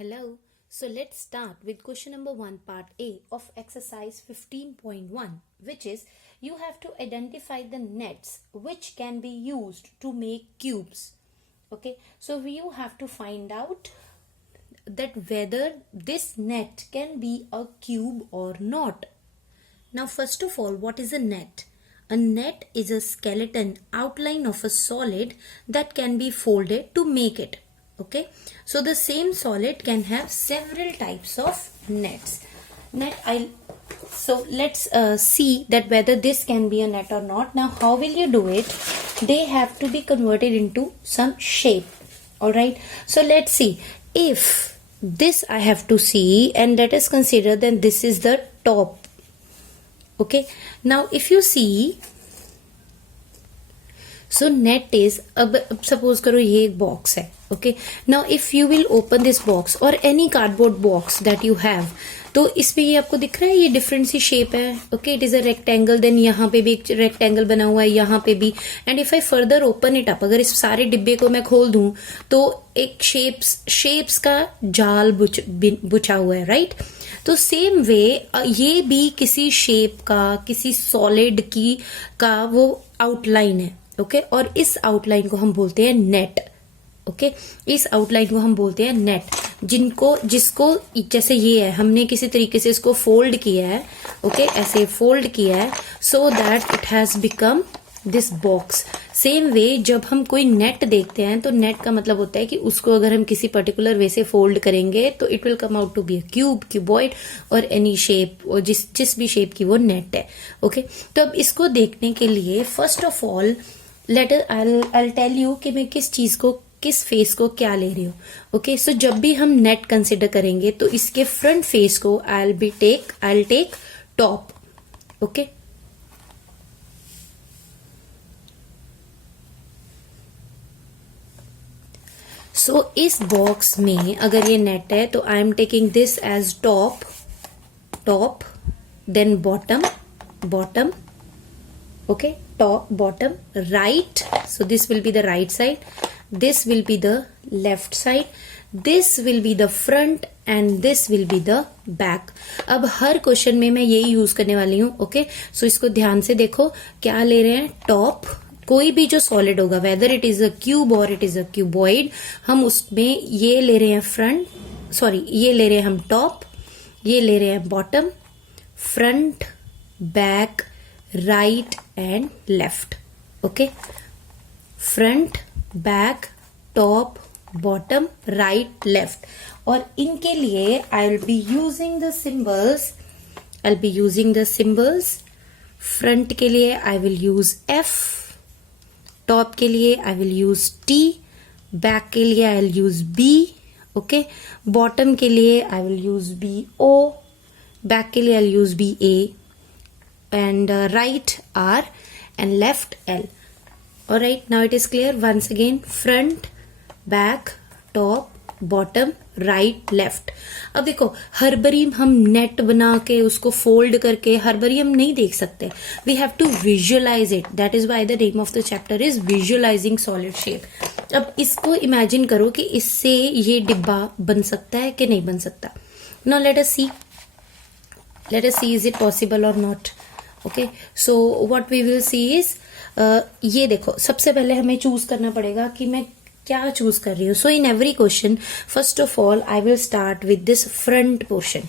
Hello. So let's start with question number 1 part A of exercise 15.1, which is you have to identify the nets which can be used to make cubes. Okay, so you have to find out that whether this net can be a cube or not. Now first of all, what is a net? A net is a skeleton outline of a solid that can be folded to make it. Okay, so the same solid can have several types of nets. So let's see that whether this can be a net or not. Now how will you do it? They have to be converted into some shape. Alright, so let's see. If this I have to see, and let us consider then this is the top. Okay, now if you see, so net is, अब suppose करो ये एक box है. Okay, now if you will open this box or any cardboard box that you have, तो इसमें ये आपको दिख रहा है ये डिफरेंट सी शेप है. Okay, it is a rectangle, then यहाँ पे भी एक रेक्टेंगल बना हुआ है, यहाँ पे भी. And if I further open it up, अगर इस सारे डिब्बे को मैं खोल दूं तो एक शेप्स का जाल बुछा हुआ है, राइट? तो सेम वे ये भी किसी शेप का, किसी सॉलिड की का वो आउटलाइन है. ओके, और इस आउटलाइन को हम बोलते हैं नेट. ओके, इस आउटलाइन को हम बोलते हैं नेट, जिसको जैसे ये है, हमने किसी तरीके से इसको फोल्ड किया है. ओके, ऐसे फोल्ड किया है so that it has become this box. Same way जब हम कोई नेट देखते हैं तो नेट का मतलब होता है कि उसको अगर हम किसी पर्टिकुलर वे से फोल्ड करेंगे तो it will come out to be a cube, cuboid और एनी शेप, और जिस भी शेप की वो नेट है. ओके, तो अब इसको देखने के लिए first of all I tell you कि मैं किस फेस को क्या ले रही हूँ. ओके, सो जब भी हम नेट कंसिडर करेंगे तो इसके फ्रंट फेस को I take top. Okay, so इस बॉक्स में अगर ये नेट है तो I am taking this as top, then bottom. Okay, top, bottom, right. So this will be the right side. This will be the left side. This will be the front and this will be the back. अब हर question में मैं यही use करने वाली हूँ. Okay, सो इसको ध्यान से देखो. क्या ले रहे हैं? टॉप. कोई भी जो सॉलिड होगा, whether it is a cube और इट इज अ क्यूबॉइड, हम उसमें ये ले रहे हैं ये ले रहे हैं हम टॉप, ये ले रहे हैं bottom, front, back, right and left. Okay, front, back, top, bottom, right, left. और इनके लिए I will be using the symbols. Front के लिए I will use F, top के लिए I will use T, back के लिए I will use B. Okay, bottom के लिए I will use B O, back के लिए I will use B A, and right R and left L. Alright, now it is clear. Once again, front, back, top, bottom, right, left. अब देखो, हर बारी हम net बना के उसको fold करके हर बारी हम नहीं देख सकते. We have to visualize it. That is why the name of the chapter is visualizing solid shape. अब इसको इमेजिन करो कि इससे ये डिब्बा बन सकता है कि नहीं बन सकता. Now let us see is it possible or not. Okay, so what we will see is, ये देखो, सबसे पहले हमें चूज करना पड़ेगा कि मैं क्या चूज कर रही हूँ. So in every question first of all I will start with this front portion.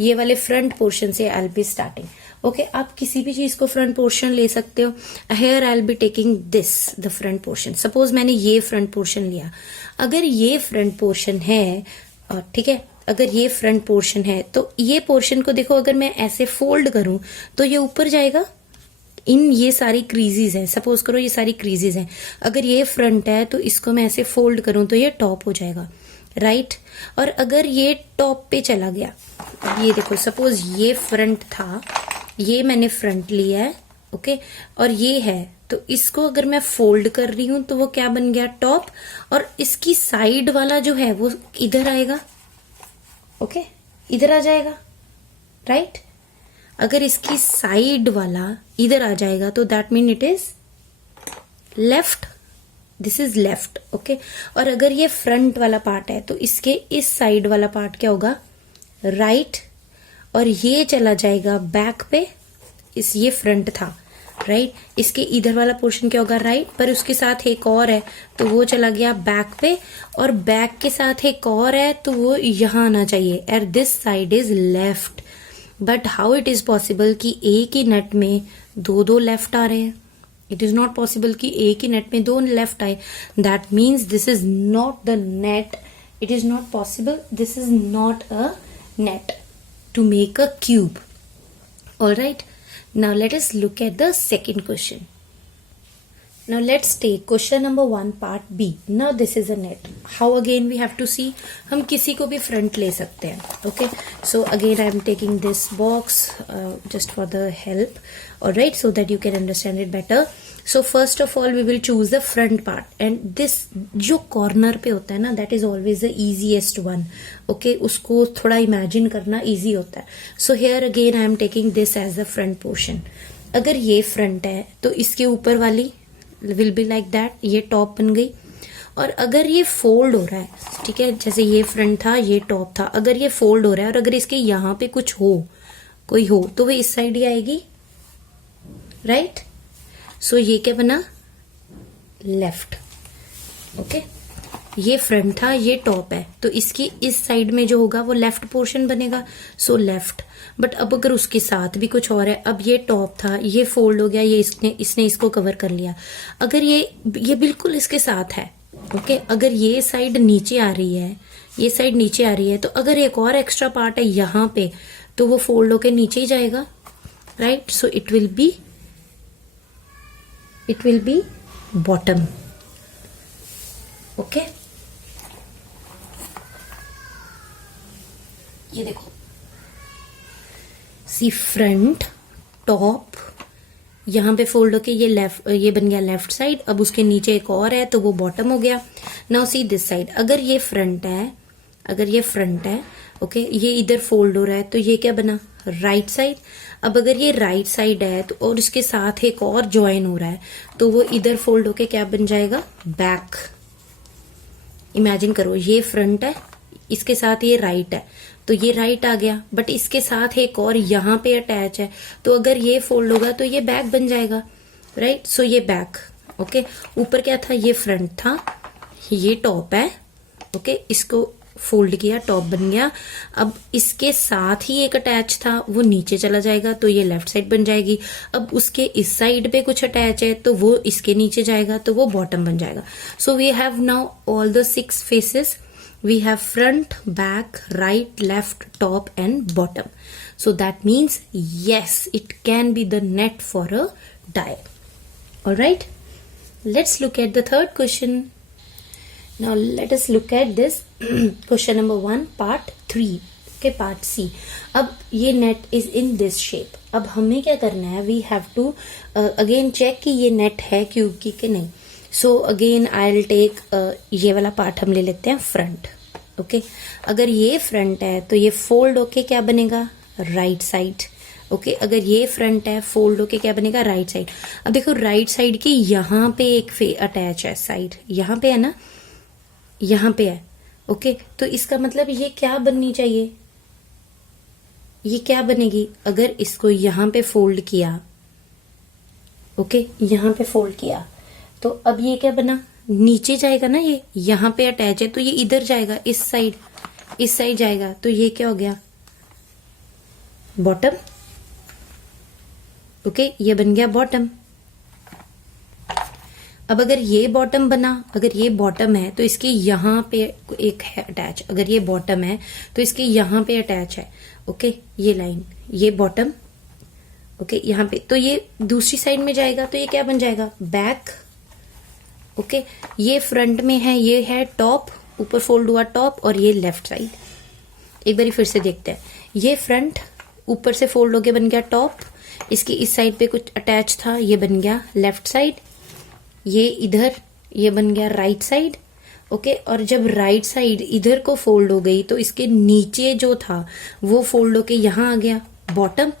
ये वाले फ्रंट पोर्शन से I will be starting. Okay, आप किसी भी चीज को फ्रंट पोर्शन ले सकते हो. Here I will be taking this the front portion. Suppose मैंने ये फ्रंट पोर्शन लिया. अगर ये फ्रंट पोर्शन है, ठीक है, अगर ये फ्रंट पोर्शन है तो ये पोर्शन को देखो, अगर मैं ऐसे फोल्ड करूं तो ये ऊपर जाएगा. ये सारी क्रीजेस हैं, सपोज करो ये सारी क्रीजेस हैं. अगर ये फ्रंट है तो इसको मैं ऐसे फोल्ड करूं तो ये टॉप हो जाएगा, राइट? और अगर ये टॉप पे चला गया, ये देखो, सपोज ये फ्रंट था, ये मैंने फ्रंट लिया है. ओके, और ये है, तो इसको अगर मैं फोल्ड कर रही हूं तो वो क्या बन गया? टॉप. और इसकी साइड वाला जो है वो इधर आएगा. ओके, इधर आ जाएगा, राइट? अगर इसकी साइड वाला इधर आ जाएगा तो that mean it is left. This is left, okay. और अगर ये फ्रंट वाला पार्ट है तो इसके इस साइड वाला पार्ट क्या होगा, राइट, और ये चला जाएगा बैक पे, ये फ्रंट था, राइट, इसके इधर वाला पोर्शन क्या होगा, राइट, पर उसके साथ एक और है तो वो चला गया बैक पे, और बैक के साथ एक और है तो वो यहां आना चाहिए, and this side is left. But how it is possible कि एक ही नेट में दो लेफ्ट आ रहे हैं? इट इज नॉट पॉसिबल कि एक ही नेट में दो लेफ्ट आए। That means this is not the net, it is not possible, this is not a net to make a cube. Alright, now let us look at the second question. Now let's take question number 1 part B. Now this is a net. How again we have to see? हम किसी को भी front ले सकते हैं. Okay. So again I am taking this box just for the help. Alright, so that you can understand it better. So first of all we will choose the front part, and this जो corner पे होता है ना, that is always the easiest one. Okay, उसको थोड़ा imagine करना easy होता है. So here again I am taking this as the front portion. अगर ये front है तो इसके ऊपर वाली will be like that, ये टॉप बन गई। और अगर ये फोल्ड हो रहा है, ठीक है, जैसे ये फ्रंट था ये टॉप था, अगर ये फोल्ड हो रहा है और अगर इसके यहाँ पे कुछ हो, कोई हो, तो वो इस साइड ही आएगी, राइट। सो ये क्या बना, लेफ्ट, ओके। ये फ्रंट था ये टॉप है तो इसकी इस साइड में जो होगा वो लेफ्ट पोर्शन बनेगा, सो लेफ्ट। बट अब अगर उसके साथ भी कुछ और है, अब ये टॉप था ये फोल्ड हो गया, ये इसने इसको कवर कर लिया, अगर ये बिल्कुल इसके साथ है, ओके। अगर ये साइड नीचे आ रही है, ये साइड नीचे आ रही है, तो अगर एक और एक्स्ट्रा पार्ट है यहाँ पे तो वो फोल्ड होके नीचे ही जाएगा, right. So it will be bottom, okay. ये देखो, सी फ्रंट टॉप यहां पे फोल्ड होके ये बन गया लेफ्ट साइड, अब उसके नीचे एक और है तो वो बॉटम हो गया। नाउ सी दिस साइड, अगर ये फ्रंट है, ओके, ये इधर फोल्ड हो रहा है तो ये क्या बना, राइट साइड। अब अगर ये राइट साइड है तो और इसके साथ एक और ज्वाइन हो रहा है तो वो इधर फोल्ड होके क्या बन जाएगा, बैक। इमेजिन करो ये फ्रंट है, इसके साथ ये राइट है तो ये राइट आ गया, बट इसके साथ एक और यहाँ पे अटैच है तो अगर ये फोल्ड होगा तो ये बैक बन जाएगा, राइट। सो ये बैक, ओके। ऊपर क्या था, ये फ्रंट था, ये टॉप है, ओके, इसको फोल्ड किया टॉप बन गया। अब इसके साथ ही एक अटैच था वो नीचे चला जाएगा तो ये लेफ्ट साइड बन जाएगी। अब उसके इस साइड पे कुछ अटैच है तो वो इसके नीचे जाएगा तो वो बॉटम बन जाएगा। So we have now all the 6 faces. We have front, back, right, left, top and bottom. So that means yes, it can be the net for a die. Alright, let's look at the third question. Now let us look at this question number 1 part 3. Okay, part C. अब ये net is in this shape. अब हमें क्या करना है, we have to again check कि ये net है क्यूब की कि नहीं। So again I will take ये वाला पार्ट हम ले लेते हैं फ्रंट, ओके। अगर ये फ्रंट है तो ये फोल्ड होके क्या बनेगा, राइट साइड, ओके। अगर ये फ्रंट है फोल्ड होके क्या बनेगा, राइट साइड। अब देखो राइट साइड की यहाँ पे एक अटैच है साइड, यहाँ पे है ना, यहाँ पे है, ओके। तो इसका मतलब ये क्या बननी चाहिए, ये क्या बनेगी, अगर इसको यहाँ पे फोल्ड किया, ओके, यहाँ पे फोल्ड किया तो अब ये क्या बना, नीचे जाएगा ना, ये यहाँ पे अटैच है तो ये इधर जाएगा, इस साइड जाएगा तो ये क्या हो गया, बॉटम, ओके। ये बन गया बॉटम। अब अगर ये बॉटम बना, अगर ये बॉटम है तो इसके यहाँ पे एक है अटैच, अगर ये बॉटम है तो इसके यहाँ पे अटैच है, ओके। ये लाइन, ये बॉटम, ओके, यहाँ पे, तो ये दूसरी साइड में जाएगा तो ये क्या बन जाएगा, बैक, ओके। ये फ्रंट में है, ये है टॉप, ऊपर फोल्ड हुआ टॉप, और ये लेफ्ट साइड। एक बार फिर से देखते हैं, ये फ्रंट ऊपर से फोल्ड होके बन गया टॉप, इसकी इस साइड पे कुछ अटैच था, ये बन गया लेफ्ट साइड, ये इधर ये बन गया राइट साइड, ओके। और जब राइट साइड इधर को फोल्ड हो गई तो इसके नीचे जो था वो फोल्ड होके यहाँ आ गया, बॉटम।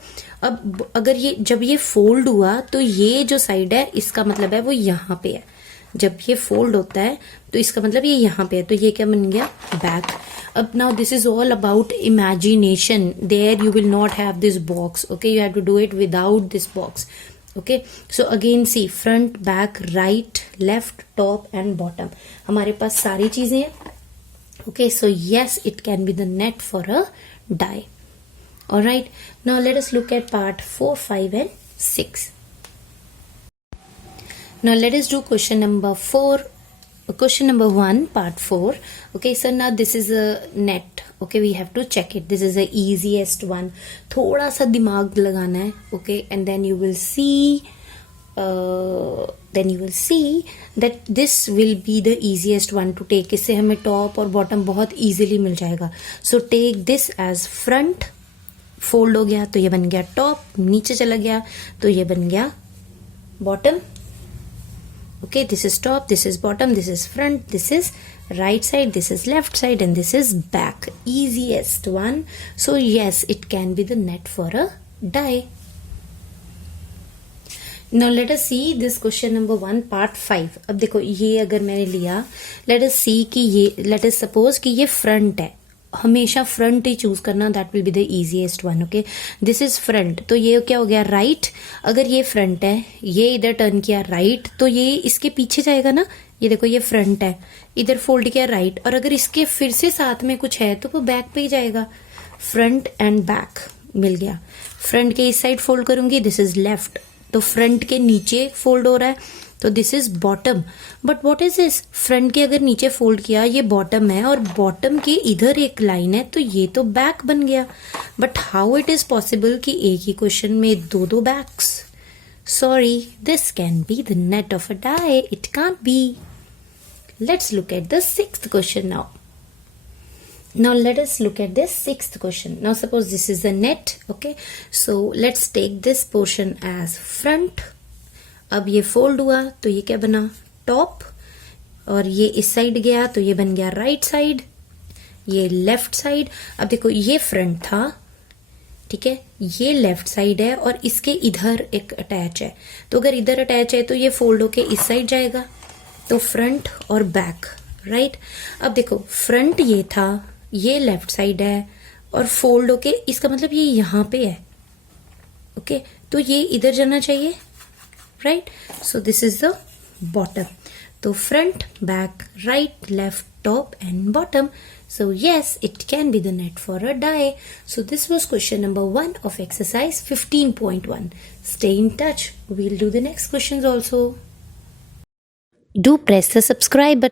अब अगर ये जब ये फोल्ड हुआ तो ये जो साइड है इसका मतलब है वो यहाँ पे है, जब ये फोल्ड होता है तो इसका मतलब ये यहाँ पे है, तो ये क्या बन गया, बैक. अब now this is all about imagination. There you will not have this box. Okay, you have to do it without this box. Okay, so again see, front, back, right, left, top and bottom. हमारे पास सारी चीजें हैं. Okay, so yes, it can be the net for a die. Alright, now let us look at part 4, 5 and 6. Now let us do question number 4. Question number 1, part 4. Okay, so now this is a net. Okay, we have to check it. This is the easiest one. थोड़ा सा दिमाग लगाना है. Okay, and then you will see that this will be the easiest one to take. इससे हमें top और bottom बहुत easily मिल जाएगा. So take this as front. Fold हो गया तो ये बन गया टॉप, नीचे चला गया तो ये बन गया bottom. Okay, this is top, this is bottom, this is front, this is right side, this is left side and this is back. Easiest one. So yes, it can be the net for a die. Now let us see this question number 1, part 5. अब देखो, ये अगर मैंने लिया, late us सी कि ये, let us suppose कि ये फ्रंट है. हमेशा फ्रंट ही चूज करना, that will be the easiest one. Okay, this is front, तो ये क्या हो गया, राइट. अगर ये फ्रंट है, ये इधर टर्न किया राइट, तो ये इसके पीछे जाएगा ना. ये देखो, ये फ्रंट है, इधर फोल्ड किया राइट, और अगर इसके फिर से साथ में कुछ है तो वो बैक पे ही जाएगा. फ्रंट एंड बैक मिल गया. फ्रंट के इस साइड फोल्ड करूंगी, दिस इज लेफ्ट, तो फ्रंट के नीचे फोल्ड हो रहा है, तो this is bottom. But what is this, front के अगर नीचे फोल्ड किया, ये बॉटम है, और बॉटम के इधर एक लाइन है, तो ये तो बैक बन गया. But how it is possible कि एक ही क्वेश्चन में दो backs? Sorry, this can be the net of a die. It can't be. Let's look at the 6th question now. Now let us look at this 6th question. Now suppose this is the net. Okay, so let's take this portion as front. अब ये fold हुआ तो ये क्या बना, top, और ये इस साइड गया तो ये बन गया राइट साइड, ये लेफ्ट साइड. अब देखो, ये फ्रंट था, ठीक है, ये लेफ्ट साइड है, और इसके इधर एक अटैच है, तो अगर इधर अटैच है तो ये फोल्ड होके इस साइड जाएगा, तो फ्रंट और बैक, राइट. अब देखो, फ्रंट ये था, ये लेफ्ट साइड है, और फोल्ड होके, इसका मतलब ये यहां पे है. ओके, तो ये इधर जाना चाहिए, right. So this is the bottom. तो front, back, right, left, top and bottom. So yes, it can be the net for a die. So this was question number 1 of exercise 15.1. Stay in touch. We'll do the next questions also. Do press the subscribe button.